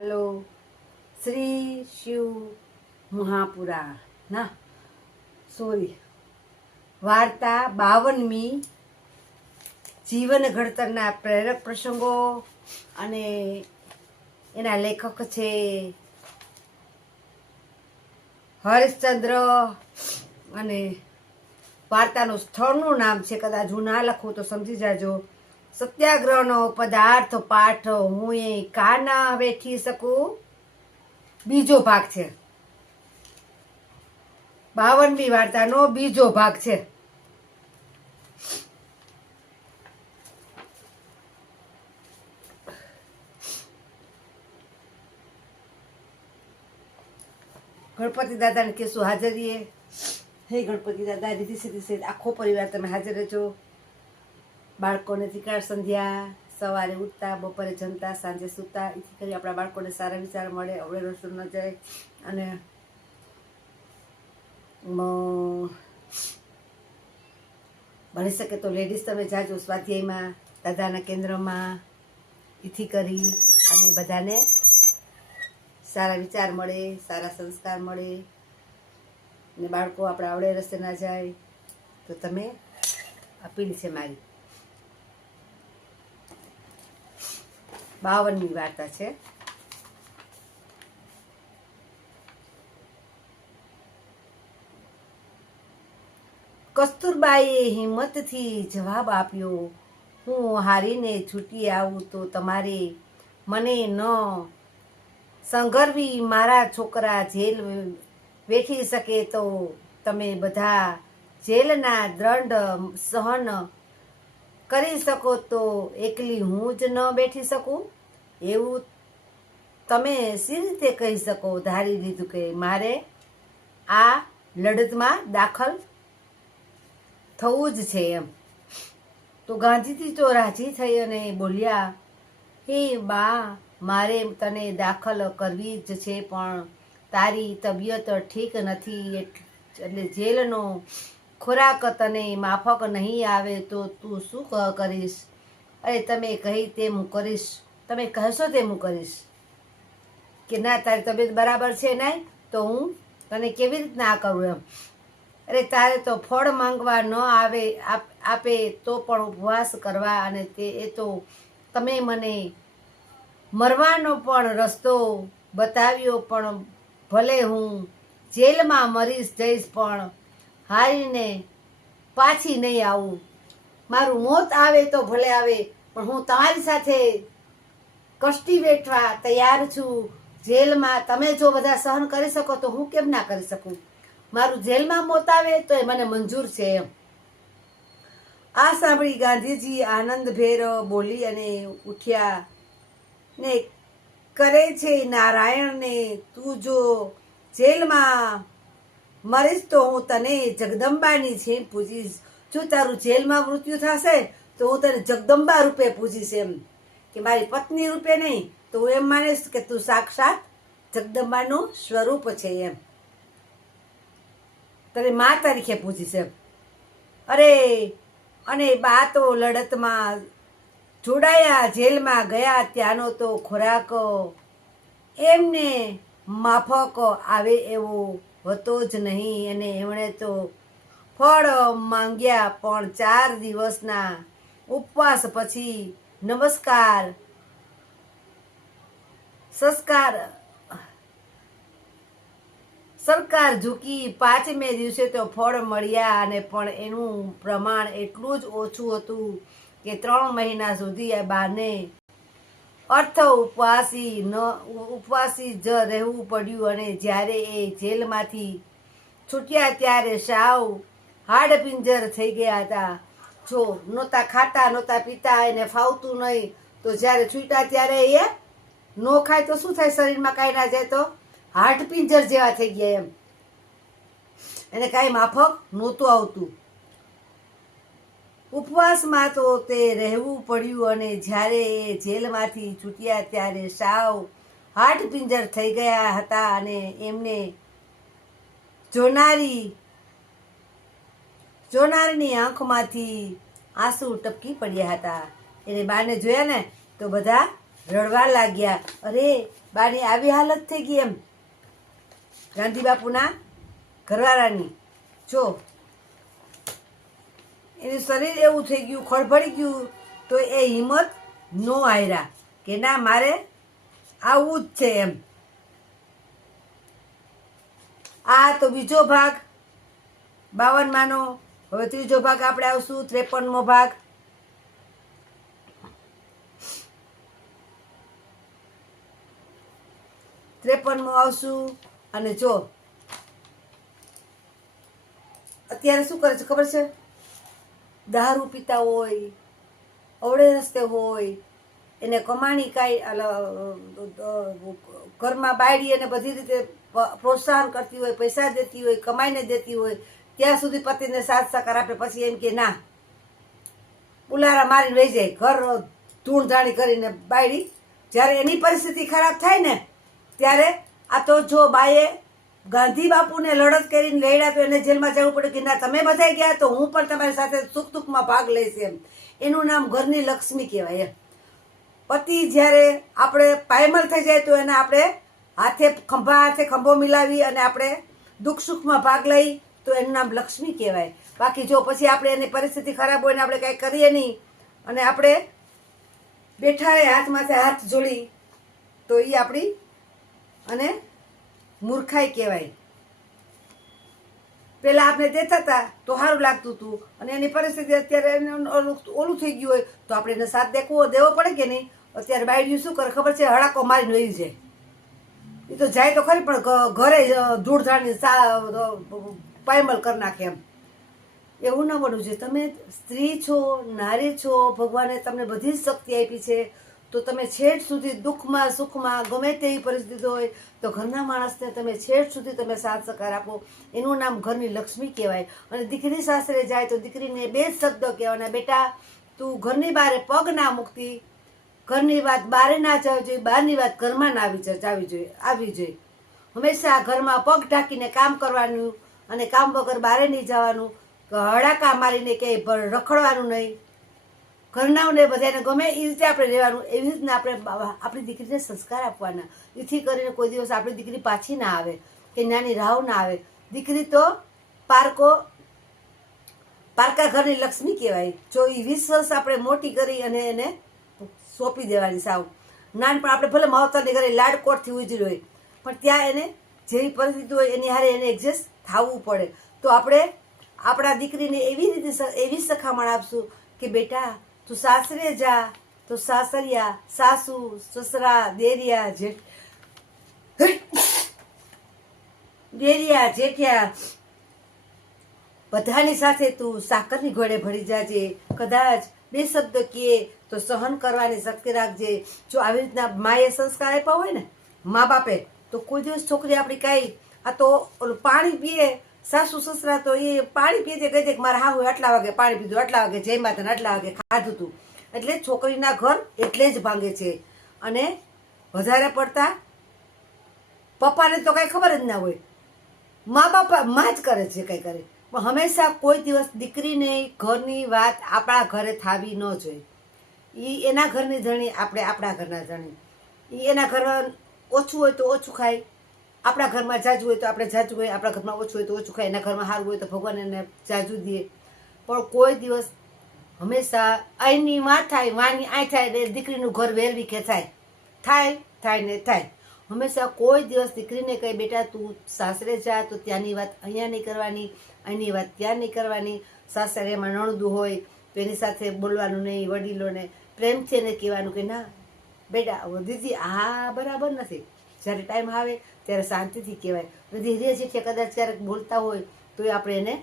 Hello Shri Shiv Mahapura ना sorry वार्ता 52મી જીવન ઘડતરના પ્રેરક પ્રસંગો અને એના લેખક છે હરિશ્ચંદ્ર અને વાર્તાનું સ્થળનું નામ છે, કદાચ હું ના લખું તો સમજી જાજો, સત્યાગ્રહનો પદાર્થ પાઠ હું એ કા ના વેઠી શકું, બીજો ભાગ છે. 52મી વાર્તાનો બીજો ભાગ છે. ગણપતિ દાદાને કહેશું હાજરીએ. હે ગણપતિ દાદા, રીતિ સીધી આખો પરિવાર તમે હાજર રહેજો. બાળકોને ત્રિકાળ સંધ્યા, સવારે ઉઠતા, બપોરે જમતા, સાંજે સૂતા, એથી કરી આપણા બાળકોને સારા વિચાર મળે, અવળે રસ્તો ન જાય. અને ભણી શકે તો લેડીઝ તમે જાજો સ્વાધ્યાયમાં, દાદાના કેન્દ્રમાં, એથી કરી અને બધાને સારા વિચાર મળે, સારા સંસ્કાર મળે અને બાળકો આપણા અવળે રસ્તે ના જાય. તો તમે અપીલ છે મારી. 52મી વાર્તા છે. કસ્તુરબાઈએ હિંમતથી જવાબ આપ્યો, હું હારીને છૂટી આવું તો તમારે મને ન સંઘરવી, મારા છોકરા જેલ વેઠી શકે તો તમે બધા જેલના દંડ સહન કરી શકો, તો એકલી હું જ ન બેઠી શકું? એવું તમે સી રીતે કહી શકો? ધારી લીધું કે મારે આ લડતમાં દાખલ થવું જ છે એમ. તો ગાંધીજી તો રાજી થઈ અને બોલ્યા, હે બા, મારે તને દાખલ કરવી જ છે, પણ તારી તબિયત ઠીક નથી, એટલે જેલનો ખોરાક તને માફક નહીં આવે તો તું શું કરીશ? અરે તમે કહી તેમ હું કરીશ, તમે કહેશો તેમ હું કરીશ. કે ના, તારી તબિયત બરાબર છે નહીં તો હું તને કેવી રીતના આ કરું એમ. અરે તારે તો ફળ માંગવા ન આપે તો પણ ઉપવાસ કરવા, અને એ તો તમે મને મરવાનો પણ રસ્તો બતાવ્યો, પણ ભલે હું જેલમાં મરીશ જઈશ પણ હારીને પાછી નહીં આવું. મારું મોત આવે તો ભલે આવે, પણ હું તમારી સાથે કષ્ટી વેઠવા તૈયાર છું. જેલમાં તમે જો બધા સહન કરી શકો તો હું કેમ ના કરી શકું? મારું જેલમાં મોત આવે તો એ મને મંજૂર છે એમ. આ સાંભળી ગાંધીજી આનંદભેર બોલી અને ઉઠ્યા ને, કરે છે નારાયણને, તું જો જેલમાં મરીશ તો હું તને જગદંબાની છે પૂજીશ. જો તારું જેલમાં મૃત્યુ થશે તો હું તને જગદંબા રૂપે પૂજીશ એમ. કે મારી પત્ની રૂપે નહીં, તો હું એમ માનીશ કે તું સાક્ષાત જગદંબાનું સ્વરૂપ છે એમ. તને મા તરીકે પૂજીશ એમ. અરે અને બા તો લડતમાં જોડાયા, જેલમાં ગયા, ત્યાંનો તો ખોરાક એમને માફક આવે એવો હતો જ નહીં, અને એમણે તો ફળ માંગ્યા, પણ 4 દિવસના ઉપવાસ પછી સરકાર ઝૂકી 5મે દિવસે તો ફળ મળ્યા, અને પણ એનું પ્રમાણ એટલું જ ઓછું હતું કે 3 મહિના સુધી આ બાને ઉપવાસી જ રહેવું પડ્યું. અને જ્યારે એ જેલમાંથી છૂટ્યા ત્યારે સાવ હાડપિંજર થઈ ગયા હતા. જો નહોતા ખાતા, નહોતા પીતા, એને ફાવતું નહીં, તો જ્યારે છૂટ્યા ત્યારે એ નો ખાય તો શું થાય? શરીરમાં કાંઈ ના જાય તો હાડપિંજર જેવા થઈ ગયા એમ. એને કાંઈ માફક નહોતું આવતું. ઉપવાસમાં તો તે રહેવું પડ્યું, અને જ્યારે એ જેલમાંથી છૂટ્યા ત્યારે સાવ હાડપિંજર થઈ ગયા હતા, અને એમને જોનારની આંખમાંથી આંસુ ટપકી પડ્યા હતા. એને બાને જોયા ને તો બધા રડવા લાગ્યા. અરે બાની આવી હાલત થઈ ગઈ એમ. ગાંધી બાપુના ઘરવાળાની જો એનું શરીર એવું થઈ ગયું, ખળભળી ગયું, તો એ હિંમત નો હાર્યા કે ના મારે આવું જ છે એમ. આ તો બીજો ભાગ 52માંનો. હવે ત્રીજો ભાગ આપણે આવશું, 53મો ભાગ. આવશું. અને જો અત્યારે શું કરે છે ખબર છે? દારૂ પીતા હોય, અવળે રસ્તે હોય, એને કમાણી ઘરમાં બાયડી અને બધી રીતે પ્રોત્સાહન કરતી હોય, પૈસા દેતી હોય, કમાઈને દેતી હોય, ત્યાં સુધી પતિને સાથ સહકાર આપે. પછી એમ કે ના, ઉલારા મારીને વહી જાય, ઘર ધૂણધાણી કરીને બાયડી. જ્યારે એની પરિસ્થિતિ ખરાબ થાય ને ત્યારે આ તો જો બાએ ગાંધી બાપુને લડત કરીને લડ્યા તો એને જેલમાં જવું પડ્યું કે ના તમે બધા ગયા તો હું પણ તમારી સાથે સુખ દુઃખમાં ભાગ લઈશ એમ. એનું નામ ઘરની લક્ષ્મી કહેવાય એમ. પતિ જ્યારે આપણે પાયમલ થઈ જાય તો એને આપણે હાથે ખંભો મિલાવી અને આપણે દુઃખ સુખમાં ભાગ લઈ તો એનું નામ લક્ષ્મી કહેવાય. બાકી જો પછી આપણે એની પરિસ્થિતિ ખરાબ હોય ને આપણે કાંઈ કરીએ નહીં અને આપણે બેઠા રહે હાથ માથે હાથ જોડી તો એ આપણી અને મૂર્ખાઈ કહેવાય. પેલા આપણે દેતા હતા તો સારું લાગતું હતું અને એની પરિસ્થિતિ અત્યારે ઓલું થઈ ગયું હોય તો આપણે એને સાથ દેવો પડે કે નહીં? અત્યારે બાયડીયું શું કરે ખબર છે? હડાકો મારીને વહી જાય. એ તો જાય તો ખરી પણ ઘરે ધૂળધાણી પાયમલ કરી નાખે એમ. એવું ના બનવું જોઈએ. તમે સ્ત્રી છો, નારી છો, ભગવાને તમને બધી જ શક્તિ આપી છે તો તમે છેડ સુધી દુઃખમાં સુખમાં ગમે તેવી પરિસ્થિતિ હોય તો ઘરના માણસને તમે છેડ સુધી તમે સાથ સહકાર આપો. એનું નામ ઘરની લક્ષ્મી કહેવાય. અને દીકરી સાસરે જાય તો દીકરીને 2 જ શબ્દો કહેવાના, બેટા તું ઘરની બહાર પગ ના મૂકતી, ઘરની વાત બહાર ના જવી જોઈએ, બહારની વાત ઘરમાં ના આવી જોઈએ. હંમેશા ઘરમાં પગ ઢાંકીને કામ કરવાનું અને કામ વગર બહાર નહીં જવાનું, હડાકા મારીને ક્યાંય રખડવાનું નહીં. ઘરનાઓને બધાને ગમે એ રીતે આપણે રહેવાનું. એવી રીતના આપણે આપણી દીકરીને સંસ્કાર આપવાના. એથી કરીને કોઈ દિવસ આપણી દીકરી પાછી ના આવે કે નાની રાવ ના આવે. દીકરી તો પારકા ઘરની લક્ષ્મી કહેવાય. જો એ 20 વર્ષ આપણે મોટી કરી અને એને સોંપી દેવાની. સાવ નાનપણ આપણે ભલે માવતરની ઘરે લાડકોટથી ઉજળી હોય પણ ત્યાં એને જેવી પરિસ્થિતિ હોય એની હારે એને એડજસ્ટ થવું પડે. તો આપણે આપણા દીકરીને એવી રીતે એવી શિખામણ આપશું કે બેટા તું સાસરે જા તો સાસરિયા, સાસુ, સસરા, દેરિયા, જેઠિયા બધાની સાથે તું સાકરની ઘોડે ભળી જાજે. કદાચ 2 શબ્દ કહે તો સહન કરવાની શક્તિ રાખજે. જો આવી રીતના માએ સંસ્કાર આપ્યા હોય ને, મા બાપે, તો કોઈ દિવસ છોકરી આપણી કાંઈ આ તો પાણી પીએ, સાસુ સસરા તો એ પાણી પીએ કહી દે કે મારા હા હોય આટલા વાગે પાણી પીધું, આટલા વાગે જય માતાને આટલા વાગે ખાધું હતું. એટલે છોકરીના ઘર એટલે જ ભાંગે છે. અને વધારે પડતા પપ્પાને તો કાંઈ ખબર જ ના હોય, માં જ કરે છે કંઈ કરે. પણ હંમેશા કોઈ દિવસ દીકરીને ઘરની વાત આપણા ઘરે થાવી ન જોઈએ. એ એના ઘરની ધણી, આપણે આપણા ઘરના ધણી. એ એના ઘરમાં ઓછું હોય તો ઓછું ખાય, આપણા ઘરમાં જાજુ હોય તો આપણે જાજુ હોય, આપણા ઘરમાં ઓછું હોય તો ઓછું ખાય, એના ઘરમાં સારું હોય તો ભગવાન એને જાજુ દે. પણ કોઈ દિવસ હંમેશા અહીંની માં થાય, વાની આય થાય, દીકરીનું ઘર વેરવી કે થાય ને થાય. હંમેશા કોઈ દિવસ દીકરીને કહે બેટા તું સાસરે જા તો ત્યાંની વાત અહીંયા નહીં કરવાની, અહીંની વાત ત્યાં નહીં કરવાની. સાસરેમાં નણદું હોય તો એની સાથે બોલવાનું નહીં, વડીલોને પ્રેમથી એને કહેવાનું કે ના બેટા દીદી આ બરાબર નથી. જ્યારે ટાઈમ આવે ત્યારે શાંતિથી કહેવાય. ધીરે જેઠે કદાચ ક્યારેક બોલતા હોય તો આપણે એને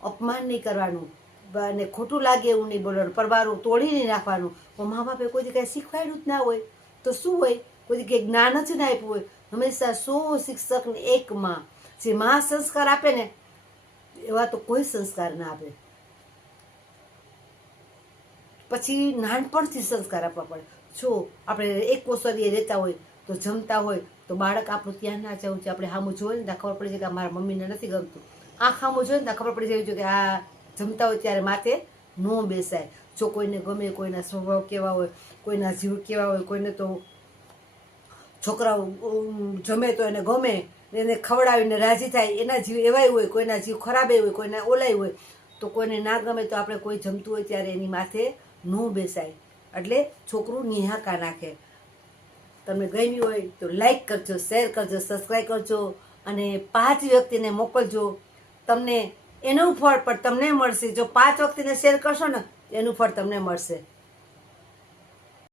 અપમાન નહીં કરવાનું અને ખોટું લાગે એવું નહીં બોલવાનું, પરવારું તોડી નહીં નાખવાનું. પણ મા બાપે કોઈ કાંઈ શીખવાડ્યું જ ના હોય તો શું હોય? કોઈ કંઈ જ્ઞાન જ ના આપ્યું હોય. હંમેશા 100 શિક્ષકને 1 માં. જે માં સંસ્કાર આપે ને એવા તો કોઈ સંસ્કાર ના આપે. પછી નાનપણથી સંસ્કાર આપવા પડે. જો આપણે એક ઓસરીએ રહેતા હોય તો જમતા હોય તો બાળક આપણું ત્યાં ના જવું છે. આપણે સામું જોઈએ ને ત્યાં ખબર પડી જાય કે મારા મમ્મીને નથી ગમતું. આ સામું જોઈએ ને ત્યાં ખબર પડી જાય કે આ જમતા હોય ત્યારે માથે ન બેસાય. જો કોઈને ગમે, કોઈના સ્વભાવ કેવા હોય, કોઈના જીવ કેવા હોય, કોઈને તો છોકરાઓ જમે તો એને ગમે, એને ખવડાવીને રાજી થાય, એના જીવ એવાય હોય, કોઈના જીવ ખરાબ હોય, કોઈના ઓલાય હોય. તો કોઈને ના ગમે તો આપણે કોઈ જમતું હોય ત્યારે એની માથે ન બેસાય, એટલે છોકરું નિહાકા નાખે. તમને ગમ્યું હોય તો લાઈક કરજો, શેર કરજો, સબસ્ક્રાઈબ કરજો અને 5 વ્યક્તિને મોકલજો. તમને એનું ફળ પણ તમને મળશે. જો 5 વ્યક્તિને શેર કરશો ને એનું ફળ તમને મળશે.